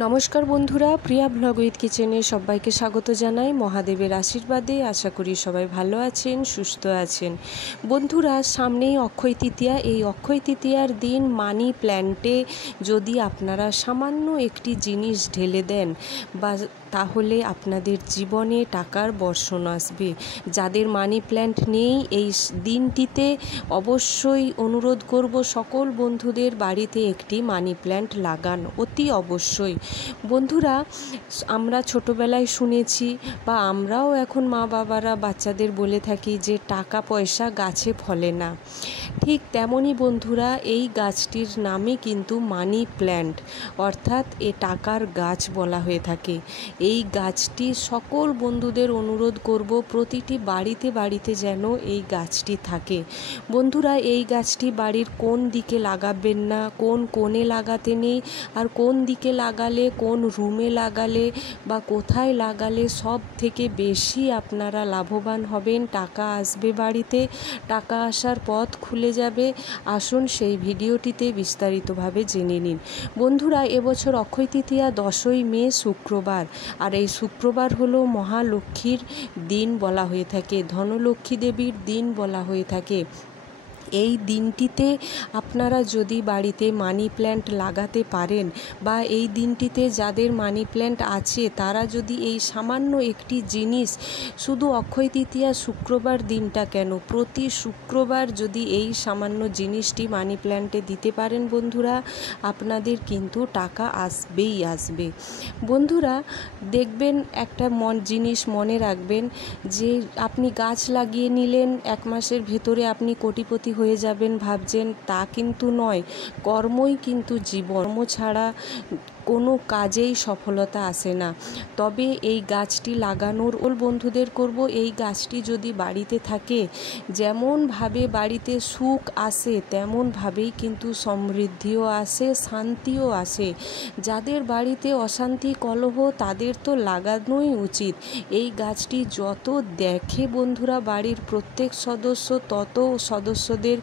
নমস্কার বন্ধুরা, প্রিয়া blog with কিচেনে সবাইকে স্বাগত জানাই। মহাদেবের আশীর্বাদে আশা করি সবাই ভালো আছেন, সুস্থ আছেন। বন্ধুরা, সামনেই অক্ষয় তৃতীয়া। এই অক্ষয় তৃতীয়ার দিন মানি প্ল্যান্টে যদি আপনারা সামান্য একটি জিনিস ঢেলে দেন তাহলে আপনাদের জীবনে টাকার বর্ষণ আসবে। যাদের মানি প্ল্যান্ট নেই, এই দিনটিতে অবশ্যই অনুরোধ করব সকল বন্ধুদের বাড়িতে একটি মানি প্ল্যান্ট লাগান, অতি অবশ্যই। বন্ধুরা, আমরা ছোটোবেলায় শুনেছি বা আমরাও এখন মা বাবারা বাচ্চাদের বলে থাকি যে টাকা পয়সা গাছে ফলে না। ঠিক তেমনই বন্ধুরা, এই গাছটির নামই কিন্তু মানি প্ল্যান্ট, অর্থাৎ এ টাকার গাছ বলা হয়ে থাকে। এই গাছটি সকল বন্ধুদের অনুরোধ করব প্রতিটি বাড়িতে বাড়িতে যেন এই গাছটি থাকে। বন্ধুরা, এই গাছটি বাড়ির কোন দিকে লাগাবেন না, কোন কোণে লাগাতে নেই, আর কোন দিকে লাগালে, কোন রুমে লাগালে বা কোথায় লাগালে সব থেকে বেশি আপনারা লাভবান হবেন, টাকা আসবে বাড়িতে, টাকা আসার পথ খুলে যাবে। আসুন সেই ভিডিওটিতে বিস্তারিতভাবে জেনে নিন। বন্ধুরা, এবছর অক্ষয় তৃতীয়া 10ই মে শুক্রবার, আর এই শুক্রবার হলো মহালক্ষ্মীর দিন বলা হয়ে থাকে, ধনলক্ষ্মী দেবীর দিন বলা হয়ে থাকে। এই দিনটিতে আপনারা যদি বাড়িতে মানি প্ল্যান্ট লাগাতে পারেন বা এই দিনটিতে যাদের মানি প্ল্যান্ট আছে তারা যদি এই সামান্য একটি জিনিস, শুধু অক্ষয় তৃতীয়া শুক্রবার দিনটা কেন, প্রতি শুক্রবার যদি এই সামান্য জিনিসটি মানি প্ল্যান্টে দিতে পারেন বন্ধুরা, আপনাদের কিন্তু টাকা আসবেই আসবে। বন্ধুরা, দেখবেন একটা জিনিস মনে রাখবেন যে আপনি গাছ লাগিয়ে নিলেন, 1 মাসের ভেতরে আপনি কোটিপতি হয়ে যাবেন ভাবছেন, তা কিন্তু নয়। কর্মই কিন্তু জীবন, কর্ম ছাড়া কোনো কাজেই সফলতা আসে না। তবে এই গাছটি লাগানোর বন্ধুদের করব, এই গাছটি যদি বাড়িতে থাকে, যেমনভাবে বাড়িতে সুখ আসে তেমনভাবেই কিন্তু সমৃদ্ধিও আসে, শান্তিও আসে। যাদের বাড়িতে অশান্তি কলহ তাদের তো লাগানোই উচিত। এই গাছটি যত দেখে বন্ধুরা বাড়ির প্রত্যেক সদস্য, তত সদস্যদের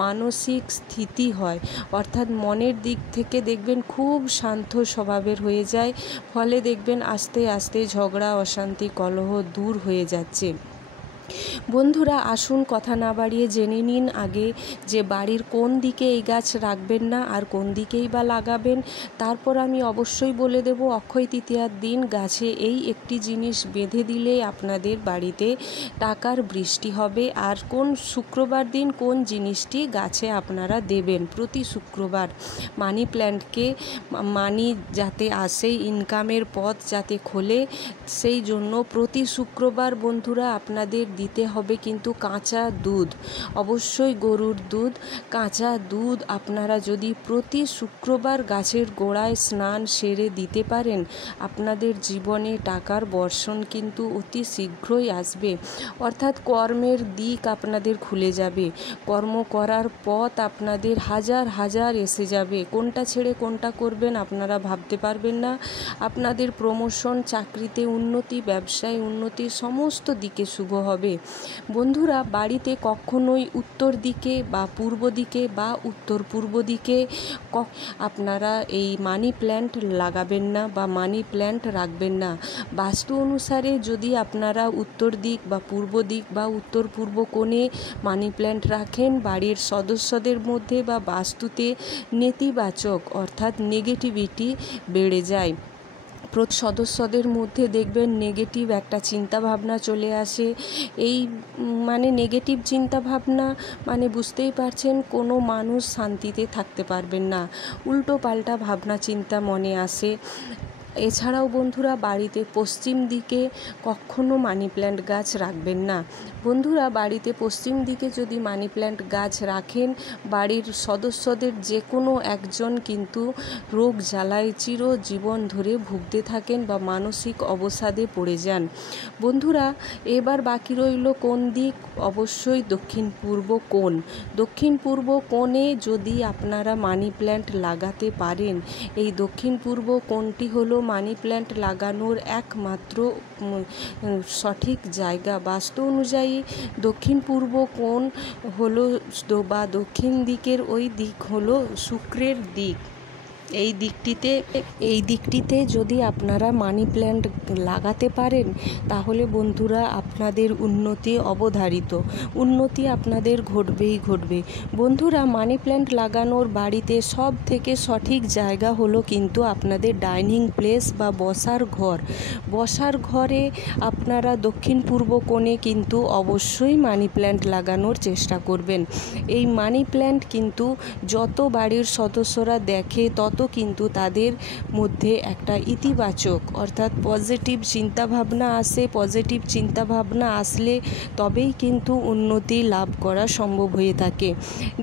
মানসিক স্থিতি হয়, অর্থাৎ মনের দিক থেকে দেখবেন খুব শান্ত স্বভাবের হয়ে যায়। ফলে দেখবেন আস্তে আস্তে ঝগড়া, অশান্তি, কলহ দূর হয়ে যাচ্ছে। বন্ধুরা, আসুন কথা না বাড়িয়ে জেনে নিন আগে যে বাড়ির কোন দিকে এই গাছ রাখবেন না আর কোন দিকেই বা লাগাবেন। তারপর আমি অবশ্যই বলে দেব অক্ষয় তৃতীয়ার দিন গাছে এই একটি জিনিস বেঁধে দিলে আপনাদের বাড়িতে টাকার বৃষ্টি হবে, আর কোন শুক্রবার দিন কোন জিনিসটি গাছে আপনারা দেবেন। প্রতি শুক্রবার মানি প্ল্যান্টকে মানি যাতে আসে, ইনকামের পথ যাতে খোলে, সেই জন্য প্রতি শুক্রবার বন্ধুরা আপনাদের দিতে হবে কিন্তু কাঁচা দুধ, অবশ্যই গরুর দুধ। কাঁচা দুধ আপনারা যদি প্রতি শুক্রবার গাছের গোড়ায় স্নান সেরে দিতে পারেন, আপনাদের জীবনে টাকার বর্ষণ কিন্তু অতি শীঘ্রই আসবে। অর্থাৎ কর্মের দিক আপনাদের খুলে যাবে, কর্ম করার পথ আপনাদের হাজার হাজার এসে যাবে। কোনটা ছেড়ে কোনটা করবেন আপনারা ভাবতে পারবেন না। আপনাদের প্রমোশন, চাকরিতে উন্নতি, ব্যবসায় উন্নতি, সমস্ত দিকে শুভ হবে। বন্ধুরা, বাড়িতে কখনোই উত্তর দিকে বা পূর্ব দিকে বা উত্তর পূর্ব দিকে আপনারা এই মানি প্ল্যান্ট লাগাবেন না বা মানি প্ল্যান্ট রাখবেন না। বাস্তু অনুসারে যদি আপনারা উত্তর দিক বা পূর্ব দিক বা উত্তর পূর্ব কোণে মানি প্ল্যান্ট রাখেন, বাড়ির সদস্যদের মধ্যে বা বাস্তুতে নেতিবাচক অর্থাৎ নেগেটিভিটি বেড়ে যায়। সদস্যদের মধ্যে দেখবেন নেগেটিভ একটা চিন্তাভাবনা চলে আসে। এই নেগেটিভ চিন্তাভাবনা বুঝতেই পারছেন, কোনো মানুষ শান্তিতে থাকতে পারবেন না, উল্টো পাল্টা ভাবনা চিন্তা মনে আসে। এছাড়াও বন্ধুরা, বাড়িতে পশ্চিম দিকে কখনো মানি প্ল্যান্ট গাছ রাখবেন না। বন্ধুরা, বাড়িতে পশ্চিম দিকে যদি মানি প্ল্যান্ট গাছ রাখেন, বাড়ির সদস্যদের যে কোনো একজন কিন্তু রোগ জ্বালায় চিরজীবন ধরে ভুগতে থাকেন বা মানসিক অবসাদে পড়ে যান। বন্ধুরা, এবার বাকি রইল কোন দিক, অবশ্যই দক্ষিণ পূর্ব কোণ। দক্ষিণ পূর্ব কোণে যদি আপনারা মানি প্ল্যান্ট লাগাতে পারেন, এই দক্ষিণ পূর্ব কোণটি হলো মানি প্ল্যান্ট লাগানোর একমাত্র সঠিক জায়গা। বাস্তু অনুযায়ী দক্ষিণ পূর্ব কোণ হলো বা দক্ষিণ দিকের ওই দিক হলো শুক্রের দিক। এই দিকটিতে যদি আপনারা মানি প্ল্যান্ট লাগাতে পারেন তাহলে বন্ধুরা আপনাদের উন্নতি অবধারিত, উন্নতি আপনাদের ঘটবে। বন্ধুরা, মানি প্ল্যান্ট লাগানোর বাড়িতে সব থেকে সঠিক জায়গা হলো কিন্তু আপনাদের ডাইনিং প্লেস বা বসার ঘরে আপনারা দক্ষিণ পূর্ব কোণে কিন্তু অবশ্যই মানি প্ল্যান্ট লাগানোর চেষ্টা করবেন। এই মানি প্ল্যান্ট কিন্তু যত বাড়ির সদস্যরা দেখে তত কিন্তু তাদের মধ্যে একটা ইতিবাচক অর্থাৎ পজিটিভ চিন্তাভাবনা আসে। পজিটিভ চিন্তাভাবনা আসলে তবেই কিন্তু উন্নতি লাভ করা সম্ভব হয়ে থাকে।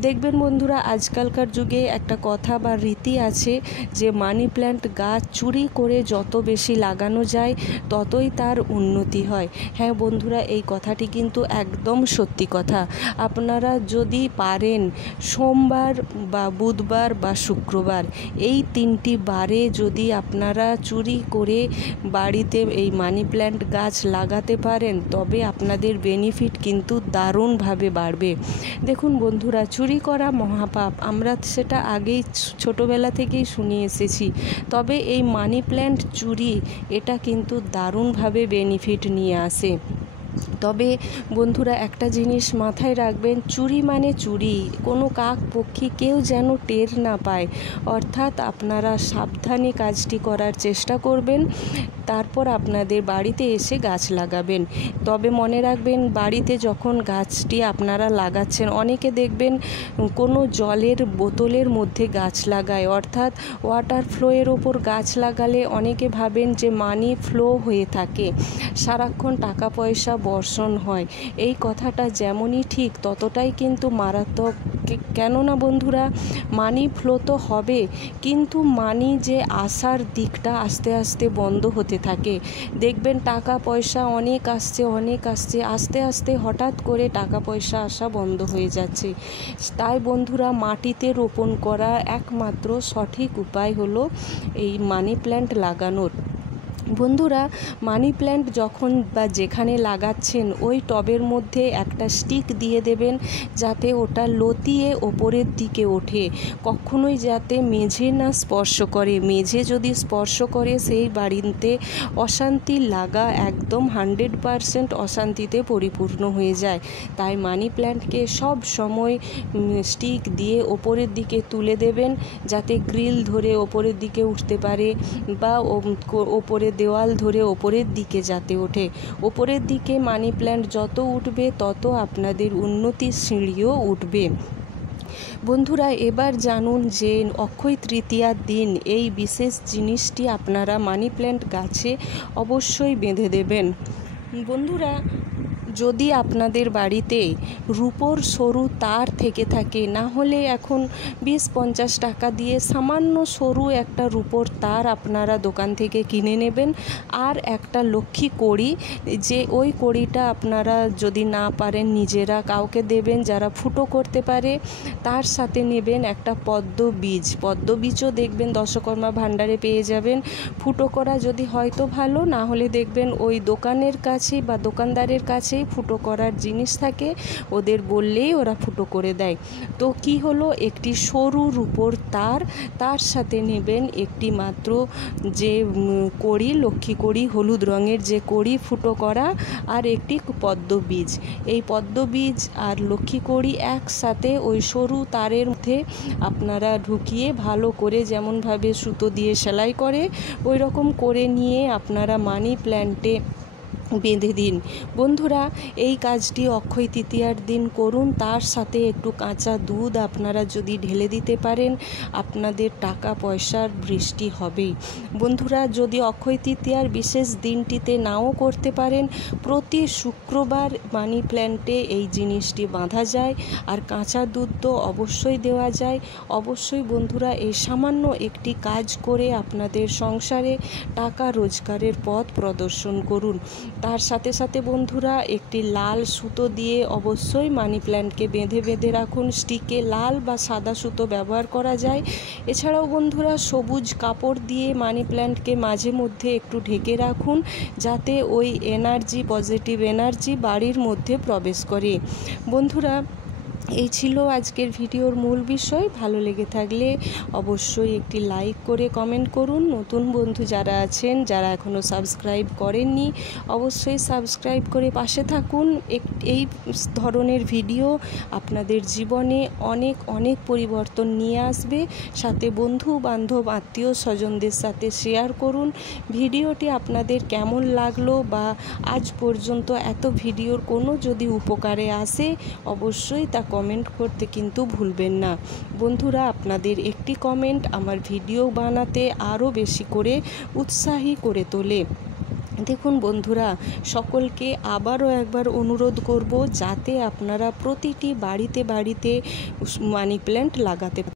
দেখবেন বন্ধুরা, আজকালকার যুগে একটা কথা বা রীতি আছে যে মানি প্ল্যান্ট গাছ চুরি করে যত বেশি লাগানো যায় ততই তার উন্নতি হয়। হ্যাঁ বন্ধুরা, এই কথাটি কিন্তু একদম সত্যি কথা। আপনারা যদি পারেন সোমবার বা বুধবার বা শুক্রবার এই 3টি বারে যদি আপনারা চুরি করে বাড়িতে এই মানি প্ল্যান্ট গাছ লাগাতে পারেন তবে আপনাদের বেনিফিট কিন্তু দারুণভাবে বাড়বে। দেখুন বন্ধুরা, চুরি করা মহাপাপ, আমরা সেটা আগেই ছোটোবেলা থেকেই শুনে এসেছি। তবে এই মানি প্ল্যান্ট চুরি এটা কিন্তু দারুণভাবে বেনিফিট নিয়ে আসে। তবে বন্ধুরা, একটা জিনিস মাথায় রাখবেন, চুরি মানে চুরি, কোনো কাক পক্ষী কেউ যেন টের না পায়। অর্থাৎ আপনারা সাবধানে কাজটি করার চেষ্টা করবেন, তারপর আপনাদের বাড়িতে এসে গাছ লাগাবেন। তবে মনে রাখবেন, বাড়িতে যখন গাছটি আপনারা লাগাচ্ছেন, অনেকে দেখবেন কোনো জলের বোতলের মধ্যে গাছ লাগায়, অর্থাৎ ওয়াটার ফ্লোয়ের ওপর গাছ লাগালে অনেকে ভাবেন যে মানি ফ্লো হয়ে থাকে, সারাক্ষণ টাকা পয়সা বর্ষণ হয়। এই কথাটা যেমনই ঠিক ততটাই কিন্তু মারাত্মক। কেননা বন্ধুরা, মানি ফ্লো তো হবে কিন্তু মানি যে আসার দিকটা আস্তে আস্তে বন্ধ হতে থাকে। দেখবেন টাকা পয়সা অনেক আসছে, আস্তে আস্তে হঠাৎ করে টাকা পয়সা আসা বন্ধ হয়ে যাচ্ছে। তাই বন্ধুরা, মাটিতে রোপণ করা একমাত্র সঠিক উপায় হলো এই মানি প্ল্যান্ট লাগানোর। বন্ধুরা, মানি প্ল্যান্ট যখন বা যেখানে লাগাচ্ছেন ওই টবের মধ্যে একটা স্টিক দিয়ে দেবেন যাতে ওটা লতিয়ে ওপরের দিকে ওঠে, কখনোই যাতে মেঝে না স্পর্শ করে। মেঝে যদি স্পর্শ করে সেই বাড়িতে অশান্তি লাগা একদম 100% অশান্তিতে পরিপূর্ণ হয়ে যায়। তাই মানি প্ল্যান্টকে সব সময় স্টিক দিয়ে ওপরের দিকে তুলে দেবেন যাতে গ্রিল ধরে ওপরের দিকে উঠতে পারে বা ওপরে দেওয়াল ধরে ওপরের দিকে যাতে ওঠে। ওপরের দিকে মানি প্ল্যান্ট যত উঠবে তত আপনাদের উন্নতির সিঁড়িও উঠবে। বন্ধুরা, এবার জানুন যে অক্ষয় তৃতীয়ার দিন এই বিশেষ জিনিসটি আপনারা মানি প্ল্যান্ট গাছে অবশ্যই বেঁধে দেবেন। বন্ধুরা, যদি আপনাদের বাড়িতে রূপোর সরু তার থেকে থাকে, না হলে এখন 20-50 টাকা দিয়ে সামান্য সরু একটা রূপোর তার আপনারা দোকান থেকে কিনে নেবেন। আর একটা লক্ষ্মী কড়ি, যে ওই কড়িটা আপনারা যদি না পারেন নিজেরা কাউকে দেবেন যারা ফুটো করতে পারে। তার সাথে নেবেন একটা পদ্ম বীজও দেখবেন দশকর্মা ভাণ্ডারে পেয়ে যাবেন। ফুটো করা যদি হয়তো ভালো, না হলে দেখবেন ওই দোকানের কাছেই বা দোকানদারের কাছেই ফুটো করার জিনিস থাকে, ওদের বললেই ওরা ফুটো করে দেয়। তো কি হলো, একটি সরু রূপোর তার সাথে নেবেন একটি মাত্র যে কড়ি, লক্ষ্মী কড়ি, হলুদ রঙের যে কড়ি ফুটো করা, আর একটি পদ্ম বীজ। এই পদ্ম বীজ আর লক্ষ্মী কড়ি একসাথে ওই সরু তারের মধ্যে আপনারা ঢুকিয়ে ভালো করে, যেমনভাবে সুতো দিয়ে সেলাই করে ওই রকম করে নিয়ে আপনারা মানি প্ল্যান্টে বেঁধে দিন। বন্ধুরা, এই কাজটি অক্ষয় তৃতীয়ার দিন করুন। তার সাথে একটু কাঁচা দুধ আপনারা যদি ঢেলে দিতে পারেন, আপনাদের টাকা পয়সার বৃষ্টি হবেই। বন্ধুরা, যদি অক্ষয় তৃতীয়ার বিশেষ দিনটিতে নাও করতে পারেন, প্রতি শুক্রবার মানি প্ল্যান্টে এই জিনিসটি বাঁধা যায়। আর কাঁচা দুধ তো অবশ্যই দেওয়া যায়। অবশ্যই বন্ধুরা, এই সামান্য একটি কাজ করে আপনাদের সংসারে টাকা রোজগারের পথ প্রদর্শন করুন। তার সাথে সাথে বন্ধুরা, একটি লাল সুতো দিয়ে অবশ্যই মানি প্ল্যান্টকে বেঁধে রাখুন। স্টিকে লাল বা সাদা সুতো ব্যবহার করা যায়। এছাড়াও বন্ধুরা, সবুজ কাপড় দিয়ে মানি প্ল্যান্টকে মাঝে মধ্যে একটু ঢেকে রাখুন যাতে ওই পজিটিভ এনার্জি বাড়ির মধ্যে প্রবেশ করে। বন্ধুরা, এই ছিল আজকের ভিডিওর মূল বিষয়। ভালো লেগে থাকলে অবশ্যই একটি লাইক করে কমেন্ট করুন। নতুন বন্ধু যারা আছেন, যারা এখনও সাবস্ক্রাইব করেননি, অবশ্যই সাবস্ক্রাইব করে পাশে থাকুন। এই ধরনের ভিডিও আপনাদের জীবনে অনেক অনেক পরিবর্তন নিয়ে আসবে। সাথে বন্ধু বান্ধব আত্মীয় স্বজনদের সাথে শেয়ার করুন। ভিডিওটি আপনাদের কেমন লাগলো বা আজ পর্যন্ত এত ভিডিওর কোনো যদি উপকারে আসে, অবশ্যই তা কমেন্ট করতে কিন্তু ভুলবেন না। বন্ধুরা, আপনাদের একটি কমেন্ট আমার ভিডিও বানাতে আরও বেশি করে উৎসাহী করে তোলে। দেখুন বন্ধুরা, সকলকে আবারও একবার অনুরোধ করব যাতে আপনারা প্রতিটি বাড়িতে বাড়িতে মানি প্ল্যান্ট লাগাতে